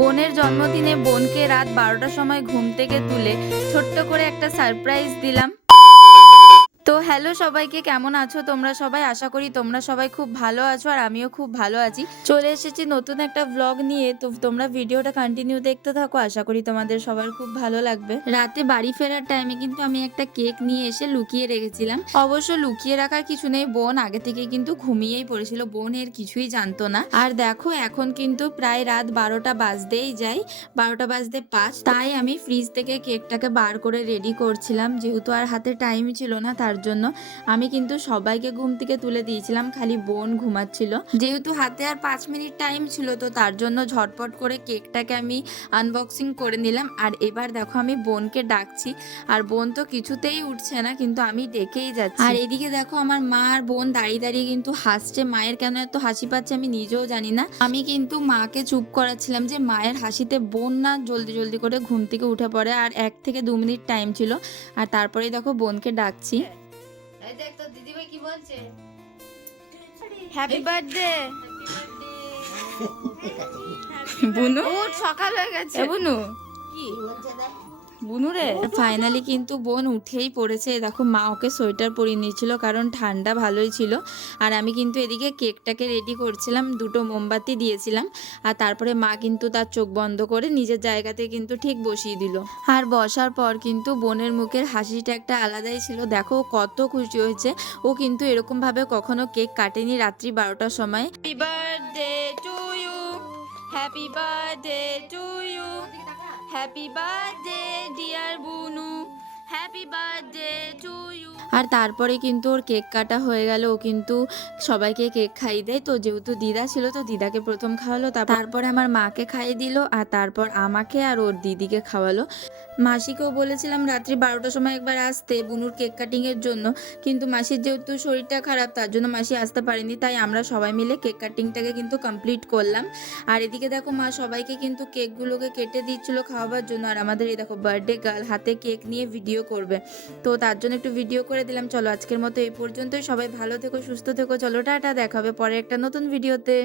বোনের জন্মদিনে বোনকে রাত বারোটার সময় ঘুম থেকে তুলে ছোট্ট করে একটা সারপ্রাইজ দিলাম। তো হ্যালো সবাইকে, কেমন আছো? তোমরা সবাই? আশা করি তোমরা সবাই খুব ভালো আছো আর আমিও খুব ভালো আছি। চলে এসেছি নতুন একটা ব্লগ নিয়ে। তো তোমরা ভিডিওটা কন্টিনিউ দেখতে থাকো। আশা করি তোমাদের সবার খুব ভালো লাগবে। রাতে বাড়ি ফেরার টাইমে কিন্তু আমি একটা কেক নিয়ে এসে লুকিয়ে রেখেছিলাম। অবশ্য লুকিয়ে রাখার কিছু নেই। বোন আগে থেকে কিন্তু ঘুমিয়েই পড়েছিল। বোন এর কিছুই জানতো না। আর দেখো, এখন কিন্তু প্রায় রাত বারোটা বাজতেই যায়। বারোটা বাজতে পাঁচ। তাই আমি ফ্রিজ থেকে কেকটাকে বার করে রেডি করছিলাম। যেহেতু আর হাতে টাইম ছিল না, তার জন্য। আমি কিন্তু সবাইকে ঘুম থেকে তুলে দিয়েছিলাম, খালি বোন ঘুমাচ্ছিল। যেহেতু হাতে আর পাঁচ মিনিট টাইম ছিল, তো তার জন্য ঝটপট করে কেকটাকে আমি আনবক্সিং করে নিলাম। আর এবার দেখো আমি বোনকে ডাকছি। আর বোন তো কিছুতেই উঠছে না, কিন্তু আমি ডেকেই যাচ্ছি। আর এদিকে দেখো আমার মা আর বোন দাঁড়িয়ে দাঁড়িয়ে কিন্তু হাসছে। মায়ের কেন এত হাসি পাচ্ছে আমি নিজেও জানি না। আমি কিন্তু মাকে চুপ করাচ্ছিলাম যে মায়ের হাসিতে বোন না জলদি জলদি করে ঘুম থেকে উঠে পড়ে। আর এক থেকে দু মিনিট টাইম ছিল। আর তারপরে দেখো বোনকে ডাকছি। এই দেখ তোর দিদিভাই কি বলছে? হ্যাপি বার্থডে বুনু? সকাল হয়ে গেছে। এ বুনু? কি? বুনু রে ফাইনালি কিন্তু বোন উঠেই পড়েছে। দেখো মা ওকে সোয়েটার পরিয়ে নিয়েছিল কারণ ঠান্ডা ভালোই ছিল। আর আমি কিন্তু এদিকে কেকটাকে রেডি করছিলাম দুটো মোমবাতি দিয়েছিলাম। আর তারপরে মা কিন্তু তার চোখ বন্ধ করে নিজের জায়গাতে কিন্তু ঠিক বসিয়ে দিল। আর বসার পর কিন্তু বোনের মুখের হাসিটা একটা আলাদাই ছিল। দেখো কত খুশি হয়েছে। ও কিন্তু এরকমভাবে কখনো কেক কাটেনি রাত্রি বারোটার সময়। Happy birthday to you happy birthday to you happy birthday dear Bunu happy birthday to you আর তারপরে কিন্তু ওর কেক কাটা হয়ে গেল। ও কিন্তু সবাইকে কেক খাইয়ে দেয়। তো যেহেতু দিদা ছিল, তো দিদাকে প্রথম খাওয়ালো, তারপরে আমার মাকে খাইয়ে দিল আর তারপর আমাকে আর ওর দিদিকে খাওয়ালো। মাসিকেও বলেছিলাম রাত্রি বারোটার সময় একবার আসতে বুনুর কেক কাটিংয়ের জন্য। কিন্তু মাসির যেহেতু শরীরটা খারাপ, তার জন্য মাসি আসতে পারেনি। তাই আমরা সবাই মিলে কেক কাটিংটাকে কিন্তু কমপ্লিট করলাম। আর এদিকে দেখো মা সবাইকে কিন্তু কেকগুলোকে কেটে দিচ্ছিল খাওয়াবার জন্য। আর আমাদের এই দেখো বার্থডে গার্ল হাতে কেক নিয়ে ভিডিও করবে। তো তার জন্য একটু ভিডিও করে দিলাম। চলো আজকের মতো এই পর্যন্তই। সবাই ভালো থেকো, সুস্থ থেকো। চলো, টাটা। দেখা হবে পরে একটা নতুন ভিডিওতে।